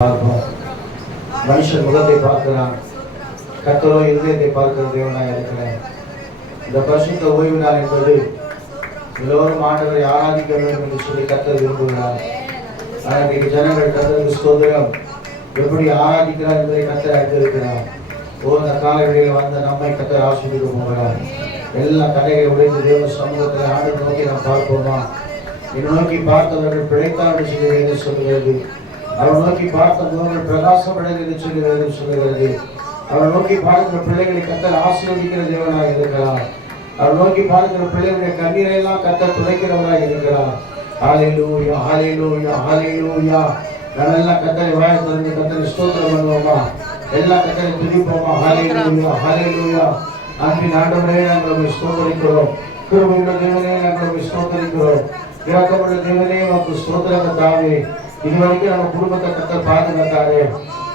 பார்ப்போம் மனுஷன் முகத்தை பார்க்கிறான். கத்தரோ இருதயத்தை பார்க்கிற தேவனாக இருக்கிறேன் இந்த பரிசுத்த ஓய்வு நாள் என்பது எல்லோரும் ஆண்டவரை ஆராதிக்க வேண்டும் என்று சொல்லி கத்தர் விரும்புகிறார். ஆனால் இன்றைக்கு ஜனங்கள் கத்தருக்கு ஸ்தோத்திரம். எப்படி ஆராதிக்கிறார் என்பதை கத்தர் அறிந்திருக்கிறார். ஓ இந்த காலவெளியில் வந்த நம்மை கத்தர் ஆசிரியர் போகிறார். எல்லா தடைகளை உடைத்து தேவ சமூகத்தில் ஆண்டு நோக்கி நாம் பார்ப்போமா? என்னை நோக்கி பார்த்தவர்கள் பிழைத்தார் என்று சொல்லி சொல்கிறது. அவர் நோக்கி பார்த்த முகங்கள் பிரகாசமடைந்து என்று சொல்லி சொல்லுகிறது. அவர் நோக்கி பார்க்கிற பிள்ளைகளை கத்தல் ஆசீர்வதிக்கிற தேவனாக இருக்கிறார். அவர் நோக்கி பார்க்கிற பிள்ளைகளுடைய கண்ணீரை எல்லாம் கத்த துடைக்கிறவராக இருக்கிறார். ஹalleluya ஹalleluya ஹalleluya. நம்ம எல்லாம் கத்தரை வாய திறந்து கத்தரை ஸ்தோத்திரம் பண்ணுவோமா? எல்லா கத்தரை துதிப்போமா? ஹalleluya ஹalleluya. அன்பின் ஆண்டவரே நாங்கள் உங்களை ஸ்தோத்தரிக்கிறோம். கிருபையுள்ள தேவனே நாங்கள் உங்களை ஸ்தோத்தரிக்கிறோம். இரக்கமுள்ள தேவனே உமக்கு ஸ்தோத்திரம் தாவே இதுவரைக்கும் நம்ம குடும்பத்தை கத்தர் பாதுகாத்தாரு.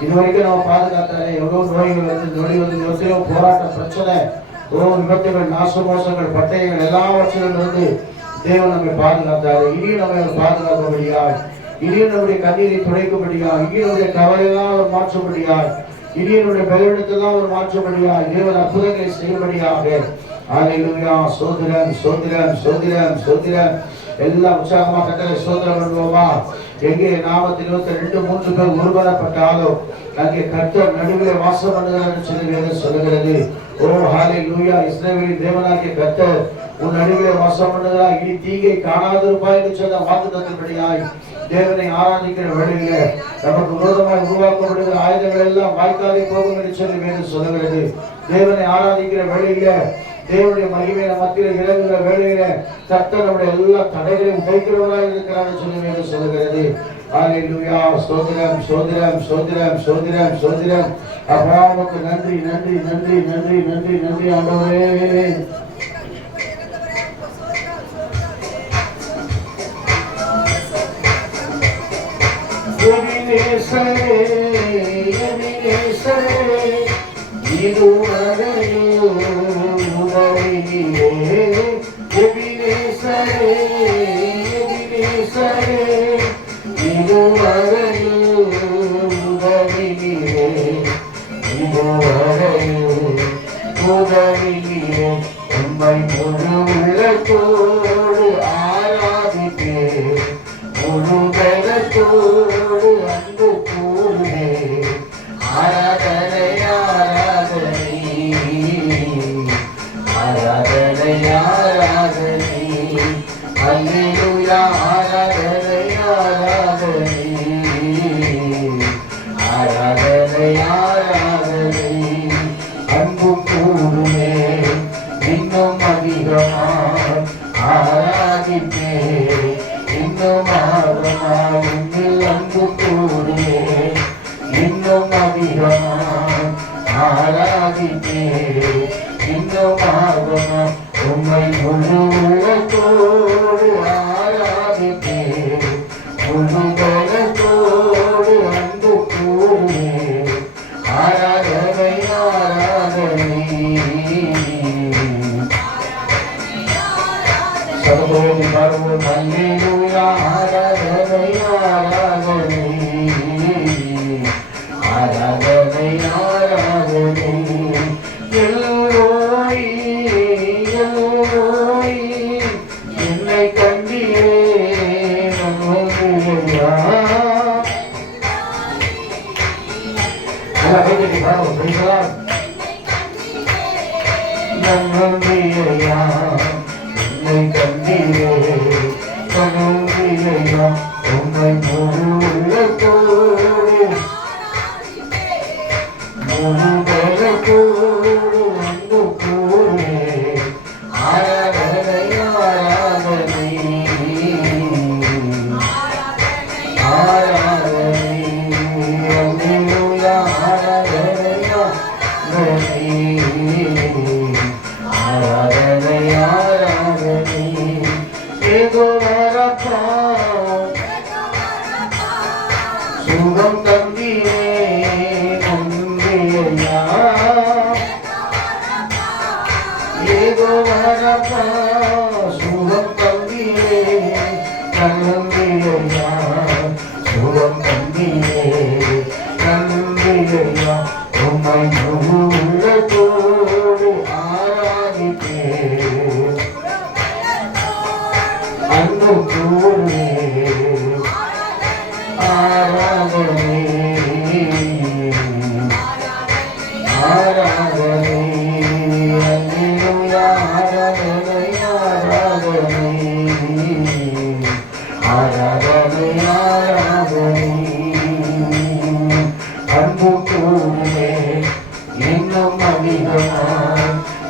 இதுவரைக்கும் நம்ம பாதுகாத்தாரு. எவ்வளவு நோய்கள் வந்து நொடி வந்து எத்தனையோ போராட்டம் பிரச்சனை ஓ விபத்துகள் நாச மோசங்கள் பட்டயங்கள் எல்லாவற்றிலும் இருந்து தேவன் நம்மை பாதுகாத்தாரு. இனியும் நம்மை அவர் இனியும் நம்முடைய கண்ணீரை துடைக்கும்படியாய். இனியும் நம்முடைய கவலையெல்லாம் அவர் மாற்றும்படியாய். இனியனுடைய நம்முடைய அவர் மாற்றும்படியாய். தேவன் அற்புதங்களை செய்யும்படியாக. ஆலையிலுயா சோதிரன் சோதிரன் சோதிரன் சோதிரன் எல்லாம் உற்சாகமா கத்தரை சோதனை பண்ணுவோமா எங்கே நாமத்தில் இருபத்தி ரெண்டு மூன்று பேர் ஒருவரப்பட்டாலோ அங்கே கர்த்தர் நடுவில் வாசம் பண்ணுகிறார் சொல்லுகிறது சொல்லுகிறது. ஓ ஹாலே லூயா இஸ்ரேவேலி தேவனாகிய கர்த்தர் உன் நடுவிலே வாசம் பண்ணுகிறா இனி தீங்கை காணாதிருப்பாய் என்று சொன்ன வாக்குத்தத்தின்படியாய் தேவனை ஆராதிக்கிற வழியில நமக்கு விரோதமாய் உருவாக்கப்படுகிற ஆயுதங்கள் எல்லாம் வாய்க்காலை போகும் என்று சொல்லி வேதம் சொல்லுகிறது. தேவனை ஆராதிக்கிற வழியில தேவனுடைய மகிமையில மத்தியில் இறங்குகிற வேலையில கர்த்தர் நம்முடைய எல்லா தடைகளையும் உடைக்கிறவராக இருக்கிறார் சொல்லி சொல்லுகிறது. ஹalleluya சோதிரம் சோதிரம் சோதிரம் சோதிரம் ஸ்தோத்திரம். அப்பா நன்றி நன்றி நன்றி நன்றி நன்றி நன்றி ஆண்டவரே. உதவியே. உம்மை முழு உள்ளத்தோடு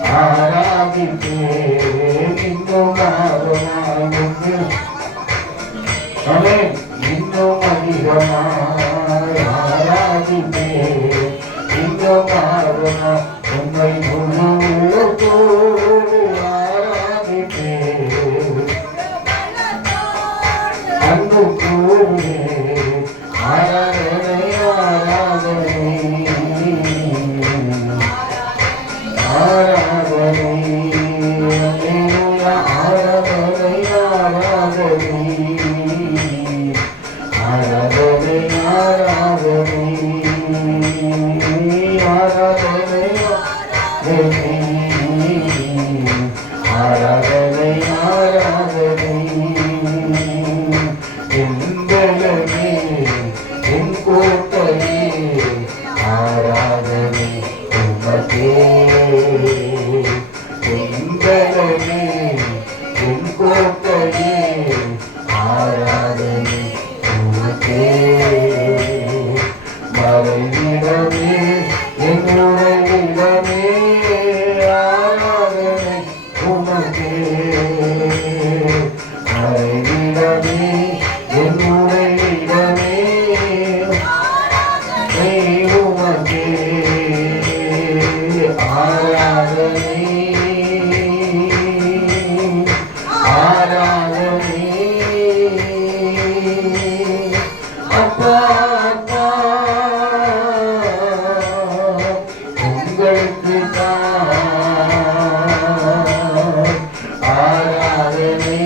Arabic ஆராதனை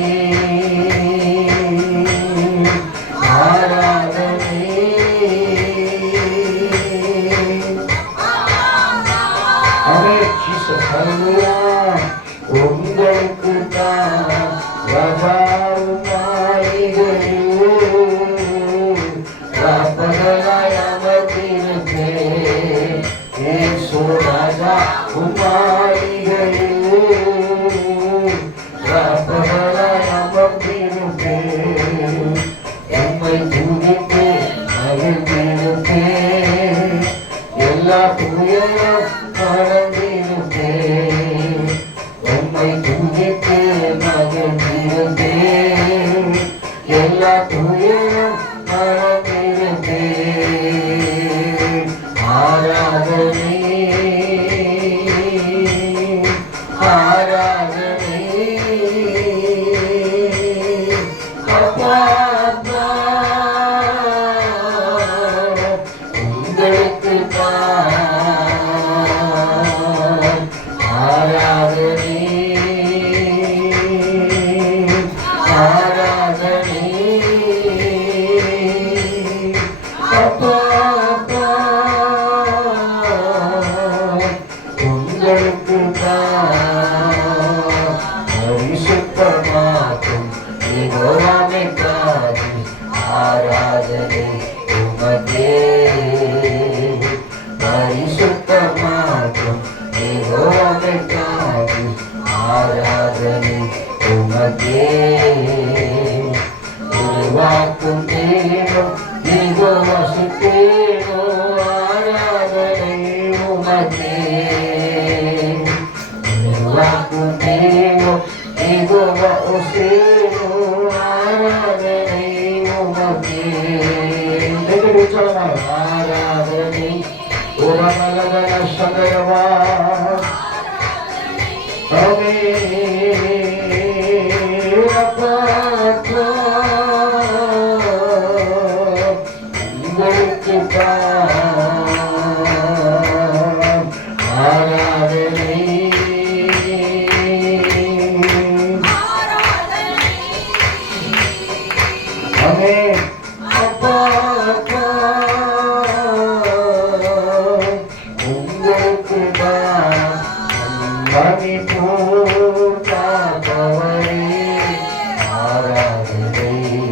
ஆராதனை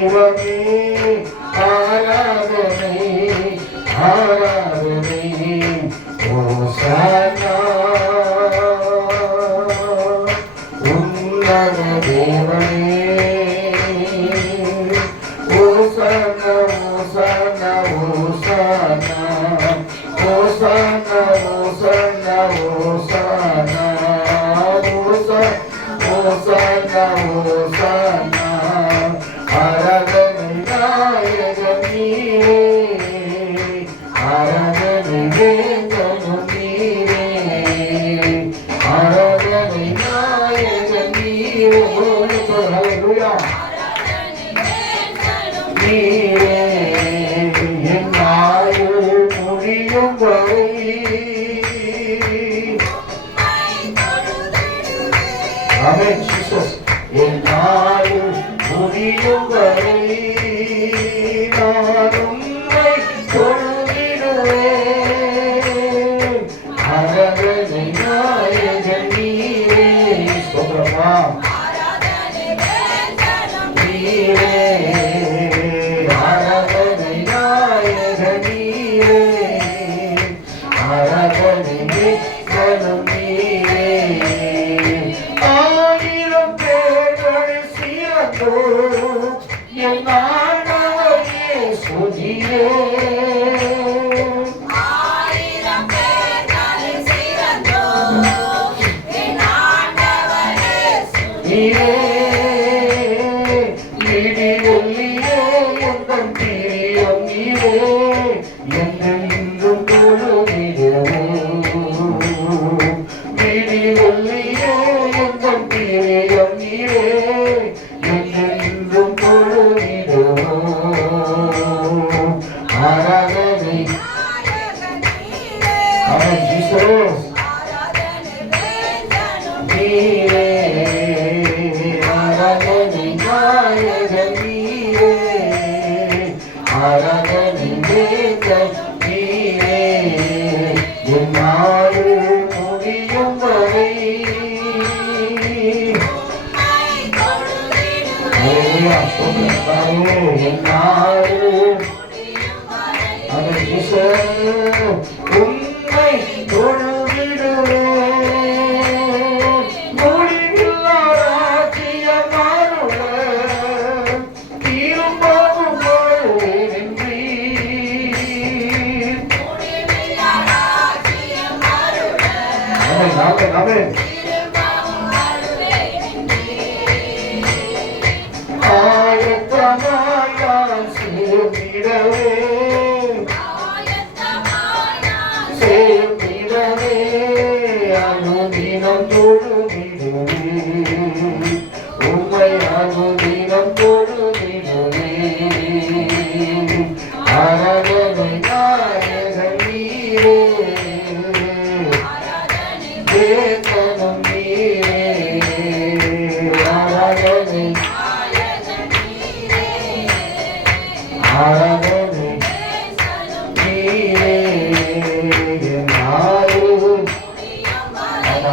உறவே Amen, Jesus. In my Amén, amén.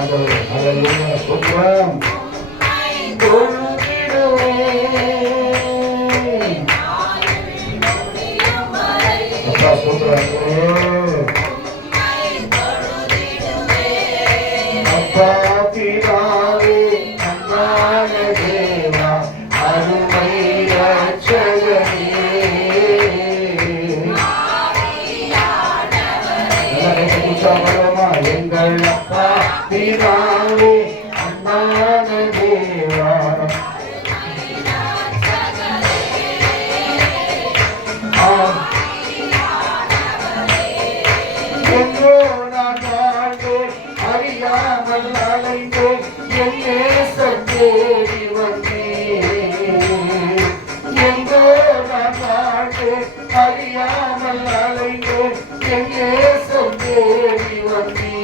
Padre. Aleluya. I'm going to be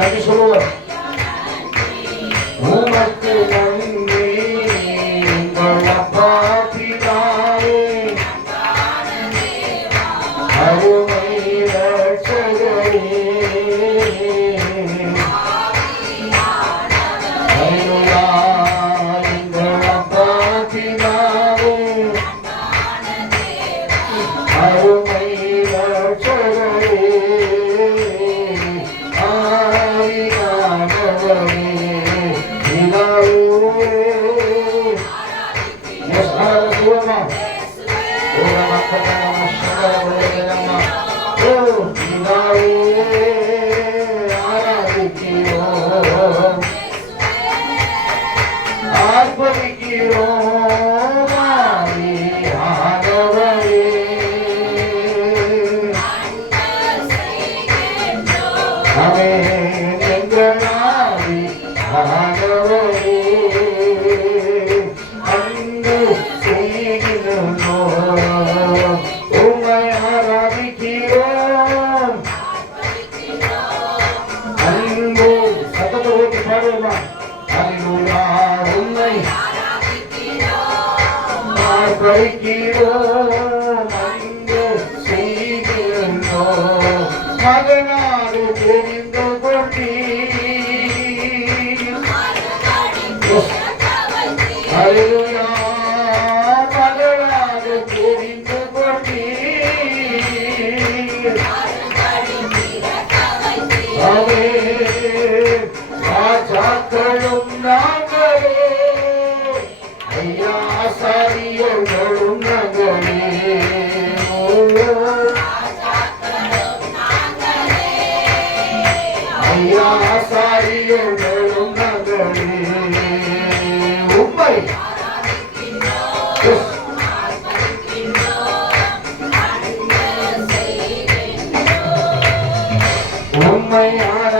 Habis. my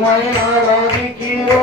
তোমায় আরাধিকিও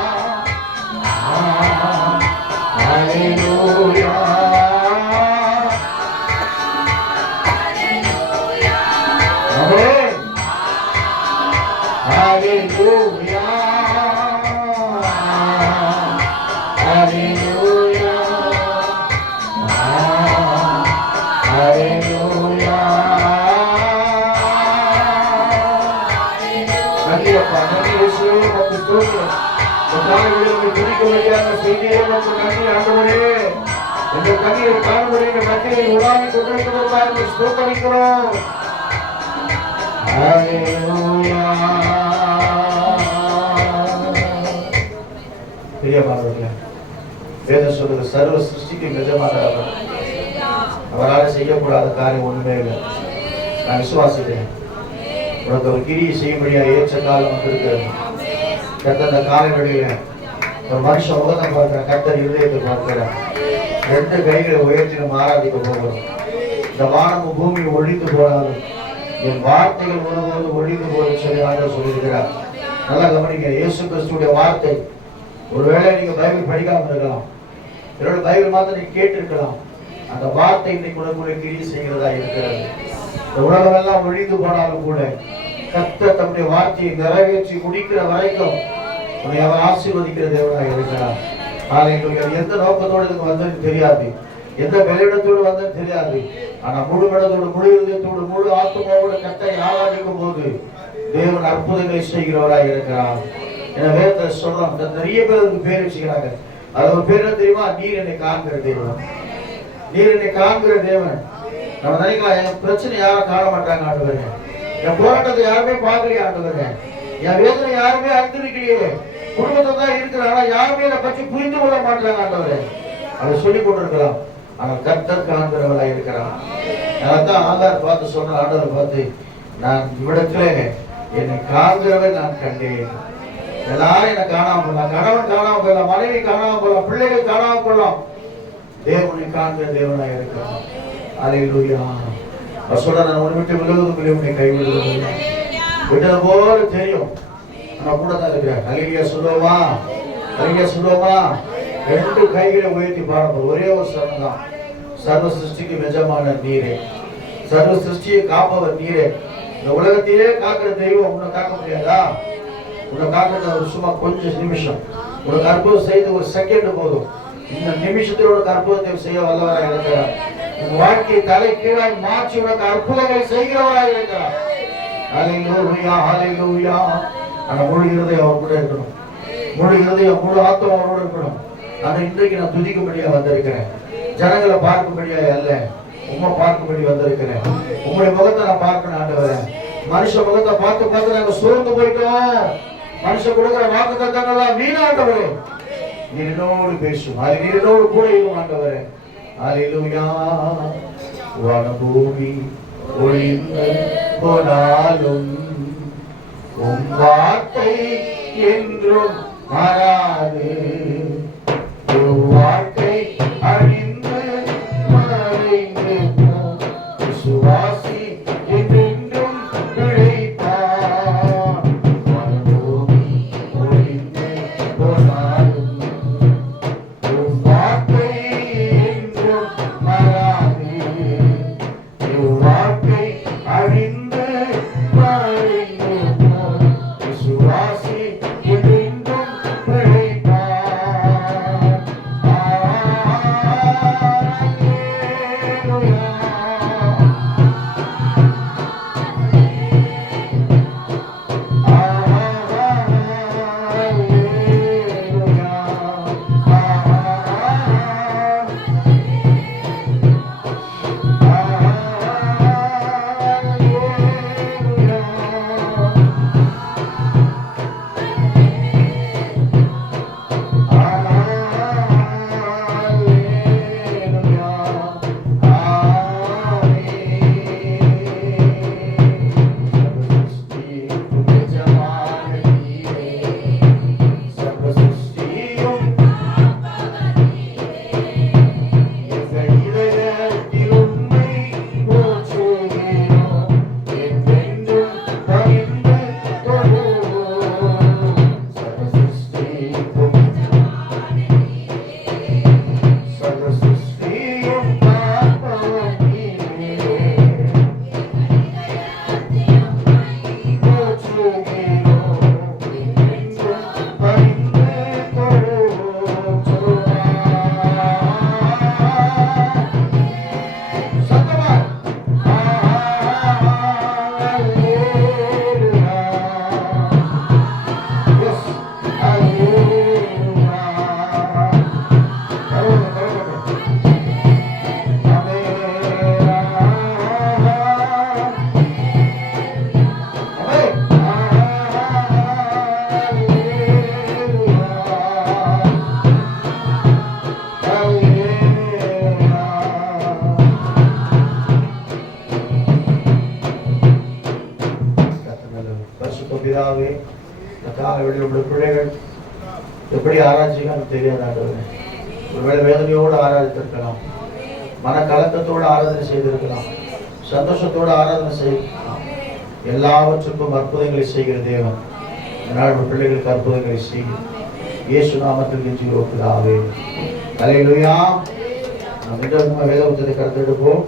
செய்தியே நன்றி ஆண்டவரே எங்கள் கண்ணீரை காணும்படி எங்கள் மத்தியை உலாவி கொண்டிருக்கிறதா ஸ்தோத்தரிக்கிறோம் வேதம் சொல்லுது சர்வ சிருஷ்டிக்கு நிஜமானவர் அவரால் செய்யக்கூடாத காரியம் ஒண்ணுமே இல்லை. நான் விசுவாசிக்கிறேன். உனக்கு ஒரு கிரியை செய்யும்படியா ஏற்ற காலம் வந்திருக்கிறது. கத்த அந்த ஒரு மனுஷன் முகத்தை பார்க்கிறேன் கத்தர் இருதயத்தை பார்க்கிறேன். ரெண்டு கைகளை உயர்த்தி நம்ம ஆராதிக்க போகிறோம். இந்த வானமும் பூமி ஒழிந்து போனாலும் என் வார்த்தைகள் உணவு ஒழிந்து போகும் சொல்லி ஆண்டவர் சொல்லியிருக்கிறார். நல்லா கவனிங்க இயேசு கிறிஸ்துடைய வார்த்தை. ஒருவேளை நீங்க பைபிள் படிக்காம இருக்கலாம். என்னோட பைபிள் மாத்திரம் நீங்க கேட்டிருக்கலாம். அந்த வார்த்தை இன்னைக்கு உனக்குள்ள கிரியை செய்கிறதா இருக்கிறது. இந்த உலகம் எல்லாம் ஒழிந்து போனாலும் கூட கத்த தம்முடைய வார்த்தையை நிறைவேற்றி முடிக்கிற வரைக்கும் உன்னை அவர் ஆசீர்வதிக்கிற தேவனாக இருக்கிறார். ஹalleluya எந்த நோக்கத்தோடு இதுக்கு வந்தது தெரியாது. எந்த வெளியிடத்தோடு வந்தது தெரியாது. ஆனா முழு மனதோடு முழு இதயத்தோடு முழு ஆத்மாவோடு கத்தை ஆராதிக்கும் போது தேவன் அற்புதங்களை செய்கிறவராக இருக்கிறார். எனவே சொல்றோம் நிறைய பேர் அதுக்கு பேர் வச்சுக்கிறாங்க. அது ஒரு பேர் தெரியுமா? நீர் என்னை காண்கிற தேவன். நீர் என்னை காண்கிற தேவன். நம்ம நினைக்கலாம் என் பிரச்சனை யாரும் காண மாட்டாங்க ஆண்டவரே. என் போராட்டத்தை யாருமே பார்க்கலையே ஆண்டவரே. என் வேதனை யாருமே அறிந்திருக்கலையே. குடும்பத்தை தான் இருக்கிறாங்க யாருமே இதை பற்றி புரிந்து கொள்ள மாட்டாங்க ஆண்டவரே. அதை சொல்லி கொண்டிருக்கலாம் ஆனா கர்த்தர் காண்கிறவளா இருக்கிறான் அதான் ஆதார் பார்த்து சொன்ன ஆண்டவர் பார்த்து நான் இவ்விடத்துல என்னை காண்கிறவன் நான் கண்டேன். எல்லாரும் என்னை காணாம போகலாம் கணவன் காணாம போகலாம் மனைவி காணாம போகலாம் பிள்ளைகள் காணாம போகலாம். தேவனை காண்கிற தேவனாய் இருக்கிறார் அல்லேலூயா அவர் சொல்ற நான் உன்னை விட்டு விலகுவதுக்குள்ளே உன்னை கைவிடுவது விட்டது போல தெரியும். ஆனா கூட தான் இருக்கிறேன். அலிலியா சொல்லுவோமா அலிலியா சொல்லுவோமா ரெண்டு கைகளை உயர்த்தி பாருங்கள். ஒரே ஒரு சரணம் தான். சர்வ சிருஷ்டிக்கு நிஜமான நீரே. சர்வ சிருஷ்டியை காப்பவர் நீரே. இந்த உலகத்தையே காக்கிற தெய்வம் உன்னை காக்க முடியாதா? உன்னை காக்கிறது ஒரு சும்மா கொஞ்சம் நிமிஷம். உனக்கு அற்புதம் செய்து ஒரு செகண்ட் போதும். இந்த நிமிஷத்தில் உனக்கு அற்புதத்தை செய்ய வல்லவராக இருக்கிறார். உன் வாழ்க்கையை தலை கீழாய் மாற்றி உனக்கு அற்புதங்களை செய்கிறவராக இருக்கிறார். அலை லூயா அலை ஹalleluya. அந்த முழு இருதயம் அவர் கூட இருக்கணும். முழு இருதயம் முழு ஆத்தம் அவரோட இருக்கணும். அதை இன்றைக்கு நான் துதிக்கும்படியா வந்திருக்கிறேன். ஜனங்களை பார்க்கும்படியா அல்ல உண்மை பார்க்கும்படி வந்திருக்கிறேன். உங்களுடைய முகத்தை நான் பார்க்கணும் ஆண்டவரே. மனுஷ முகத்தை பார்த்து பார்த்து நாங்க சோர்ந்து போயிட்டோம். மனுஷன் கொடுக்குற வாக்கு தத்தங்கள்லாம் வீணாண்டவரே. நீர் என்னோடு பேசும் அது நீர் என்னோடு கூட இருக்கும் ஆண்டவரே. அலிலுயா வனபூமி ஒளிந்து போனாலும் உம் வார்த்தை என்றும் மாறாது உம் வாழ்க்கை அழிந்து செய்திருக்கலாம் சந்தோஷத்தோடு ஆராதனை செய்திருக்கலாம் எல்லாவற்றுக்கும் அற்புதங்களை செய்கிற தேவன். இதனால் உங்கள் பிள்ளைகளுக்கு அற்புதங்களை செய்யும் இயேசு நாமத்தில் கெஞ்சி பிதாவே. அலையிலுயா நம்ம வேத புத்தகத்தை கருத்தெடுப்போம்